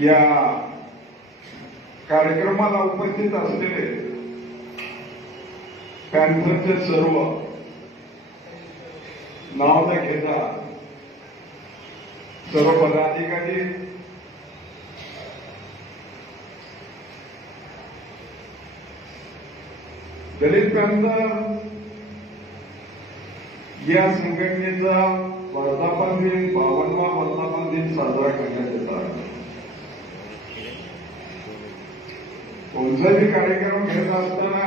या कार्यक्रमाला उपस्थित असलेले पॅन्थरचे सर्व नाव न घेता सर्व पदाधिकारी, दलित पॅन्थर या संघटनेचा वर्धापन दिन 52वा वर्धापन दिन साजरा करण्यात येत आहे. कोणताही कार्यक्रम घेत असताना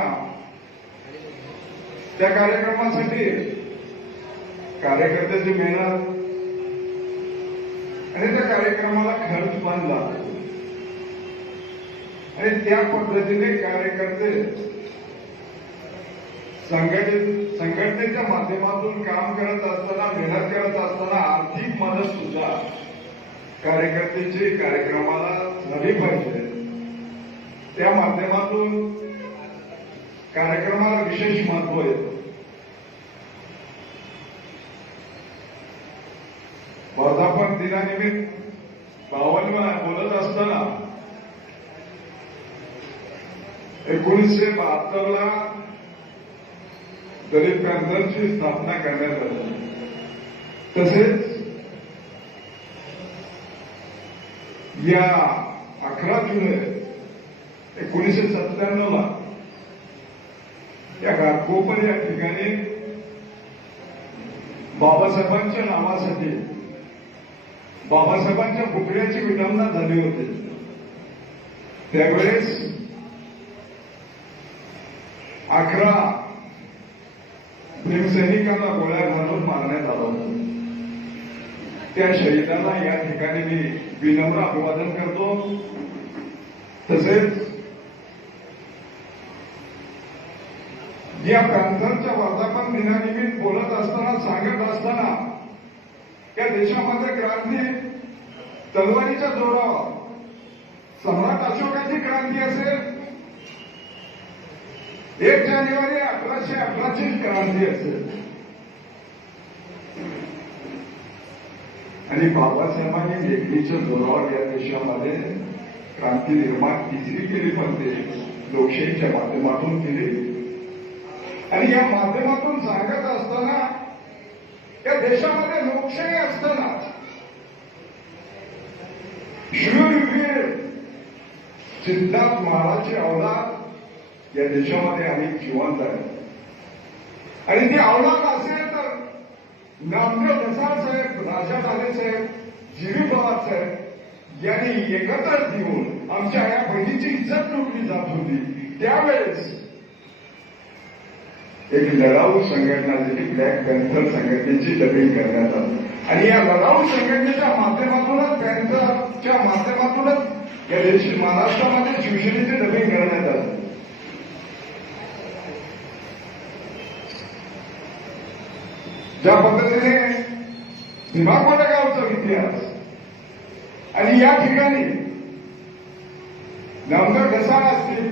त्या कार्यक्रमासाठी कार्यकर्त्याची मेहनत आणि त्या कार्यक्रमाला खर्च पण लागतो आणि त्या पद्धतीने कार्यकर्ते संघटनेच्या माध्यमातून काम करत असताना, मेहनत करत असताना आर्थिक मदत सुद्धा कार्यकर्त्याची कार्यक्रमाला झाली पाहिजे. त्या माध्यमातून कार्यक्रमाला विशेष महत्व येतं. वर्धापन दिनानिमित्त 52 बोलत असताना 1972ला दलित पॅन्थरची स्थापना करण्यात आली. तसेच या 11 जुलै 1997ला या घाटकोपर या ठिकाणी बाबासाहेबांच्या नावासाठी बाबासाहेबांच्या पुतळ्याची विटंबना झाली होती. त्यावेळेस 11 भीमसैनिकांना गोळ्या घालून मारण्यात आलं होतं. त्या शहीदांना या ठिकाणी मी विनम्र अभिवादन करतो. तसेच या पॅन्थरच्या वर्धापन दिनानिमित्त बोलत असताना, सांगत असताना या देशामध्ये क्रांती तलवारीच्या जोरावर सम्राट अशोकाची क्रांती असेल, 1 जानेवारी 1811ची क्रांती असेल आणि बाबासाहेबांनी लेखणीच्या जोरावर या देशामध्ये क्रांती निर्माण तिसरी केली, पण ते लोकशाहीच्या माध्यमातून केली. आणि या माध्यमातून सांगत असताना या देशामध्ये लोकशाही असताना शूरवीर सिद्धार्थ महाराजची औलाद या देशामध्ये अनेक जिवंत आहे. आणि ती औलाद असेल तर नामदेव ढसाळ साहेब, राजा ठाकरे साहेब, जीवी पवार साहेब यांनी एकत्र येऊन आमच्या या बहिणीची इज्जत लुटली जात होती. त्यावेळेस एक लढाऊ संघटना जी ब्लॅक पॅन्थर संघटनेची डबिंग करण्यात आली आणि या लढाऊ संघटनेच्या माध्यमातूनच, पॅन्थरच्या माध्यमातूनच या देशी महाराष्ट्रामध्ये शिवसेनेची डबिंग करण्यात आली. ज्या पद्धतीने भीमाकोटा गावचा इतिहास आणि या ठिकाणी नामदेव ढसाळ असतील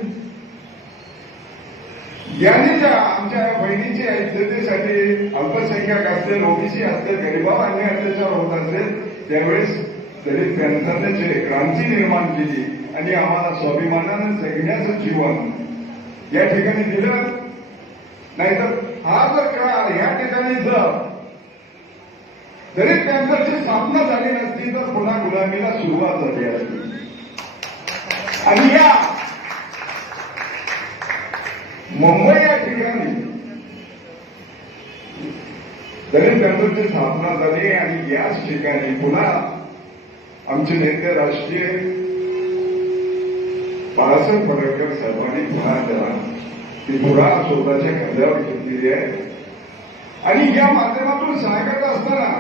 यांनी ज्या आमच्या बहिणीच्या इज्जतीसाठी अल्पसंख्याक असतील, ओबीसी असतील, गरिबावर अन्याय अत्याचार होत असेल त्यावेळेस दलित पॅन्थरने जे क्रांती निर्माण केली आणि आम्हाला स्वाभिमानानं जगण्याचं जीवन या ठिकाणी दिलं. नाहीतर हा जर काळ या ठिकाणी जर दलित पॅन्थरची स्थापना झाली नसती तर पुन्हा गुलामीला सुरुवात झाली असती. आणि या मुंबई या ठिकाणी दलित पॅन्थरची स्थापना झाली आणि याच ठिकाणी पुन्हा आमचे नेते राष्ट्रीय बाळासाहेब फडणकर साहेबांनी पुन्हा त्याला ती पुन्हा स्वतःच्या खांद्यावर घेतलेली आहे. आणि या माध्यमातून सांगत असताना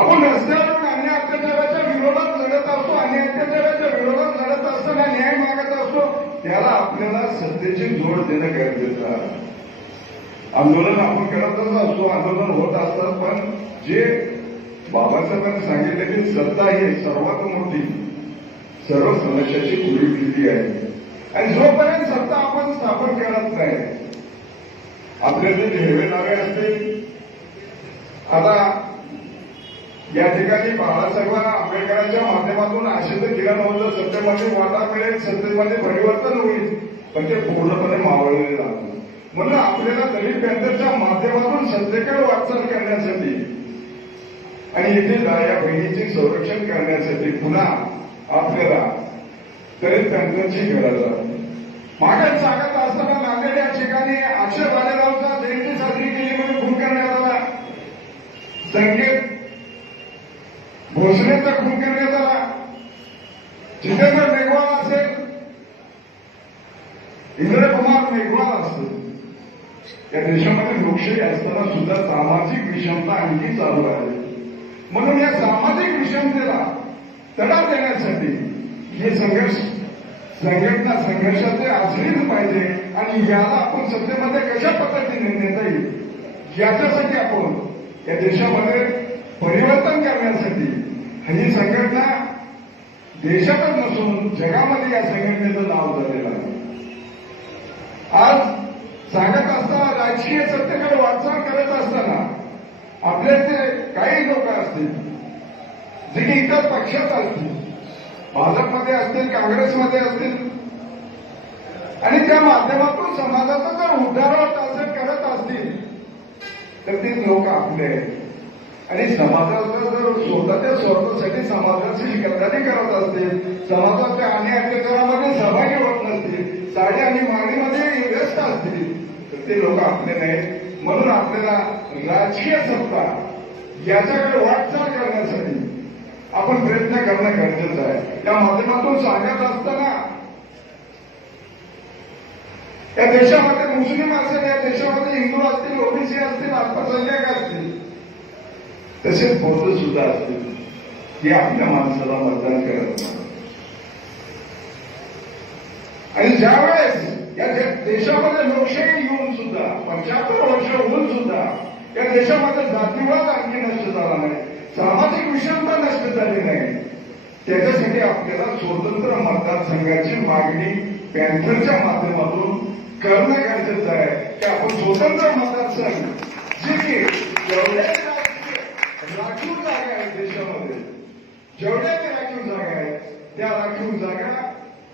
आपण रस्त्यावरून अन्याय अत्याचाराच्या विरोधात लढत असतो, अन्याय अत्याचाराच्या विरोधात लढत असताना न्याय मागत असतो, त्याला आपल्याला सत्तेची जोड देणं गरजेचं आहे. आंदोलन आपण करतच असतो, आंदोलन होत असतात, पण जे बाबासाहेबांनी सांगितलं की सत्ता ही सर्वात मोठी सर्व समस्याची पूर्वी केली आहे. आणि जोपर्यंत सत्ता आपण स्थापन करत नाही, आपले जे हेवे नावे असतील, आता या ठिकाणी बाळासाहेब आंबेडकरांच्या माध्यमातून आशेत केलं नव्हतं सत्तेमध्ये वाटा मिळेल, सत्तेमध्ये परिवर्तन होईल, पण ते पूर्णपणे मावळलेले राहतं. म्हणून आपल्याला दलित पॅंथरच्या माध्यमातून सत्तेकडे वाटचाल करण्यासाठी आणि येथील या बहिणीचे संरक्षण करण्यासाठी पुन्हा आपल्याला दलित पॅंथरची गरज आहे. मागे सांगत असताना नांदेड या ठिकाणी अक्षय भालेरावचा जयंती साजरी केली म्हणून खून करण्यात आला. संकेत भोसलेचा खून करण्यात आला. जितेंद्र मेघवाल असेल, इंद्रकुमार मेघवाल असतील, या देशामध्ये लोकशाही असताना सुद्धा सामाजिक विषमता आणखी चालू आहे. म्हणून या सामाजिक विषमतेला तडा देण्यासाठी हे संघटना संघर्षाचे असलीच पाहिजे आणि याला आपण सत्तेमध्ये कशा पद्धतीने नेता येईल याच्यासाठी आपण या देशामध्ये परिवर्तन करण्यासाठी ही संघटना देशातच नसून जगामध्ये या संघटनेचं नाव झालेलं आहे. आज सांगत असताना राजकीय सत्तेकडे वाटचाल करत असताना आपल्याचे काही लोक असतील जे की इतर पक्षात असतील, भाजपमध्ये असतील, काँग्रेसमध्ये असतील आणि त्या माध्यमातून समाजाचा जर उद्धार करत असतील तर ते लोक आपले आणि समाजाचा जर स्वतःच्या स्वार्थासाठी समाजाची गद्दारी करत असतील, समाजाच्या अन्याय अत्याचारामध्ये सहभागी होत नसतील, साडी आणि मागणीमध्ये व्यस्त असतील तर ते लोक आपले नाहीत. म्हणून आपल्याला राजकीय सत्ता याच्याकडे वाटचाल करण्यासाठी आपण प्रयत्न करणं गरजेचं आहे. त्या माध्यमातून सांगत असताना या देशामध्ये मुस्लिम असेल, या देशामध्ये हिंदू असतील, ओबीसी असतील, अल्पसंख्याक असतील, तसेच बौद्ध सुद्धा असतील, हे आपल्या माणसाला मतदान करत नाही. आणि ज्यावेळेस या देशामध्ये लोकशाही येऊन सुद्धा 75 वर्ष होऊन सुद्धा या देशामध्ये जातीवाद आणखी नष्ट झाला नाही, सामाजिक विषमता नष्ट झाली नाही, त्याच्यासाठी आपल्याला स्वतंत्र मतदारसंघाची मागणी पॅंथरच्या माध्यमातून करणं गरजेचं आहे की आपण स्वतंत्र मतदारसंघ जे की जेवढ्या राखीव जागा आहेत देशामध्ये, जेवढ्या त्या राखीव जागा आहेत त्या राखीव जागा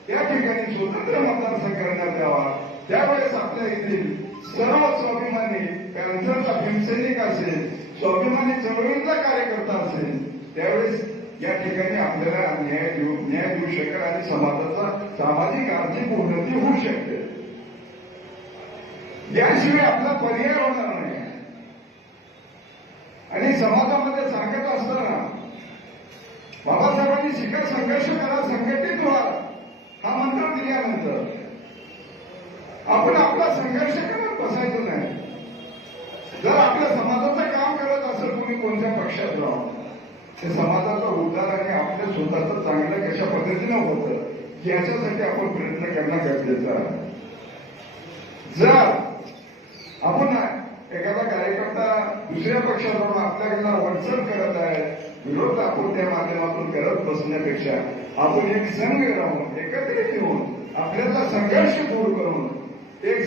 या ठिकाणी स्वतंत्र मतदारसंघ करण्यात यावा. त्यावेळेस आपल्या येथील सर्व स्वाभिमानी पॅंथरचा भीमसैनिक असेल, स्वाभिमानी चळवळीचा कार्यकर्ता असेल, त्यावेळेस या ठिकाणी आपल्याला न्याय देऊ शकेल आणि समाजाचा सामाजिक आर्थिक उन्नती होऊ शकते. याशिवाय आपला पर्याय होणार नाही. आणि समाजामध्ये सांगत असताना बाबासाहेबांनी शिखर संघर्ष करा, संघटित व्हा हा मंत्र दिल्यानंतर आपण आपला संघर्ष करत बसायचं नाही. जर आपल्या समाजाचं काम करत असेल कुणी कोणत्या पक्षात राहून, ते समाजाचा उद्धार आणि आपल्या स्वतःचं चांगलं कशा पद्धतीनं होतं याच्यासाठी आपण प्रयत्न करणं गरजेचं आहे. जर आपण एखादा कार्यकर्ता दुसऱ्या पक्षाकडून आपल्याकडे वंचन करत आहे, विरोध आपण त्या माध्यमातून करत बसण्यापेक्षा आपण एक संघ राहून एकत्रित येऊन आपल्याचा संघर्ष दूर करून एक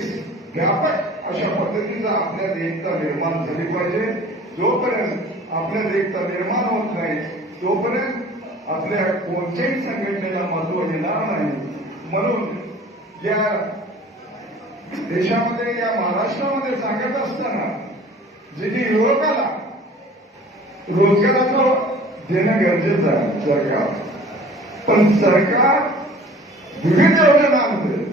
व्यापक अशा पद्धतीचा आपल्यात एकता निर्माण झाली पाहिजे. जोपर्यंत आपल्यात एकता निर्माण होत नाही तोपर्यंत आपल्या कोणत्याही संघटनेला महत्व येणार नाही. म्हणून या देशामध्ये, या महाराष्ट्रामध्ये सांगत असताना जे की युवकाला रोजगाराचं देणं गरजेचं आहे सरकार, पण सरकार विविध योजना आणते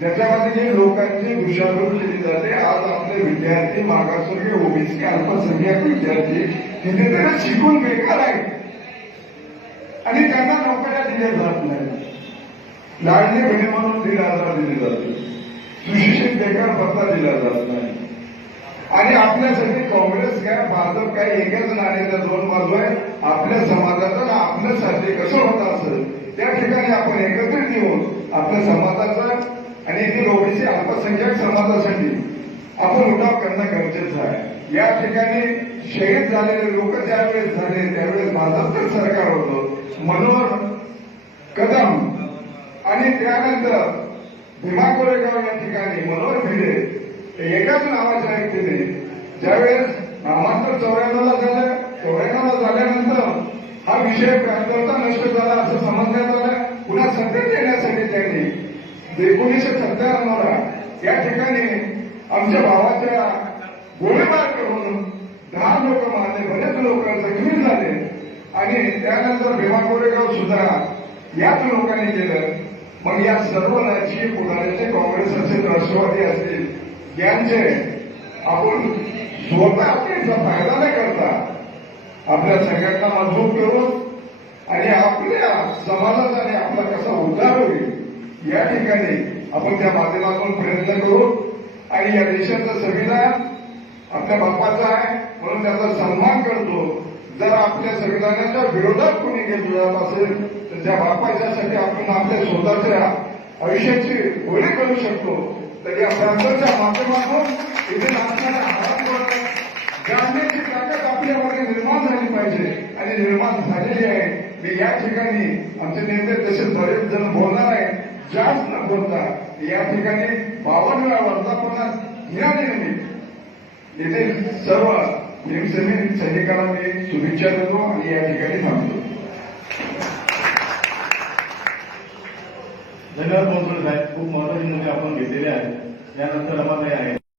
त्याच्यामध्ये जे लोकांची दिशाभूल केली जाते. आज आपले विद्यार्थी मागासवर्गीय ओबीसी अल्पसंख्याक विद्यार्थी तिथे शिकून बेकार आहेत आणि त्यांना नोकऱ्या दिल्या जात नाही. लाडली बहिणी म्हणून 1,500 दिले जाते, सुशिक्षित बेकार भत्ता दिला जात नाही. आणि आपल्यासाठी काँग्रेस काय भाजप काय एकाच नाण्याच्या 2 बाजू आहे. आपल्या समाजाचं आपल्यासाठी कसं होत असेल त्या ठिकाणी आपण एकत्रित येऊन आपल्या समाजाचा आणि येथील ओबीसी अल्पसंख्याक समाजासाठी आपण उठाव करणं गरजेचं आहे. या ठिकाणी शहीद झालेले लोक ज्यावेळेस झाले त्यावेळेस भाजपचं सरकार होतं. मनोहर कदम आणि त्यानंतर भीमा कोरेगाव या ठिकाणी मनोहर भिडे एकाच नावाच्या व्यक्तीने ज्यावेळेस नामांतर 94ला झालं 94 झाल्यानंतर हा विषय प्रांताचा नष्ट झाला असं समजण्यात आलं. पुन्हा सत्तेत येण्यासाठी त्यांनी 1997 या ठिकाणी आमच्या भावाच्या गोळीबार करून 10 लोक मारले, बरेच लोक जखमी झाले आणि त्यानंतर भीमा कोरेगाव सुद्धा याच लोकांनी केलं. मग या सर्व राजकीय पुढाऱ्याचे, काँग्रेस असेल, राष्ट्रवादी असतील, यांचे आपण स्वतः आपल्याचा फायदा न करता आपल्या संघटना मजबूत करून आणि आपल्या समाजाचा आणि आपला कसा उद्धार होईल या ठिकाणी आपण त्या माध्यमातून प्रयत्न करू. आणि या देशाचं संविधान आपल्या बाप्पाचं आहे म्हणून त्याचा सन्मान करतो. जर आपल्या संविधानाच्या विरोधात कोणी गेलं असेल तर त्या बाप्पाच्यासाठी आपण आपल्या स्वतःच्या आयुष्याची होळी करू शकतो. तर या प्रांताच्या माध्यमातून इथे असणाऱ्या हाडांवर जाणण्याची ताकद आपल्यामध्ये निर्माण झाली पाहिजे आणि निर्माण झालेली आहे. मी या ठिकाणी आमचे नेते तसे बरेच जण बोलणार आहेत, जास्त न बोलता या ठिकाणी 52व्या वर्धापनात येथे सर्व भीमसेनी सैनिकांना मी शुभेच्छा देतो आणि या ठिकाणी थांबतो. धन्यवाद बनसोडे साहेब, खूप महत्वाची मुद्दे आपण घेतलेले आहेत. यानंतर रमाताई आहे.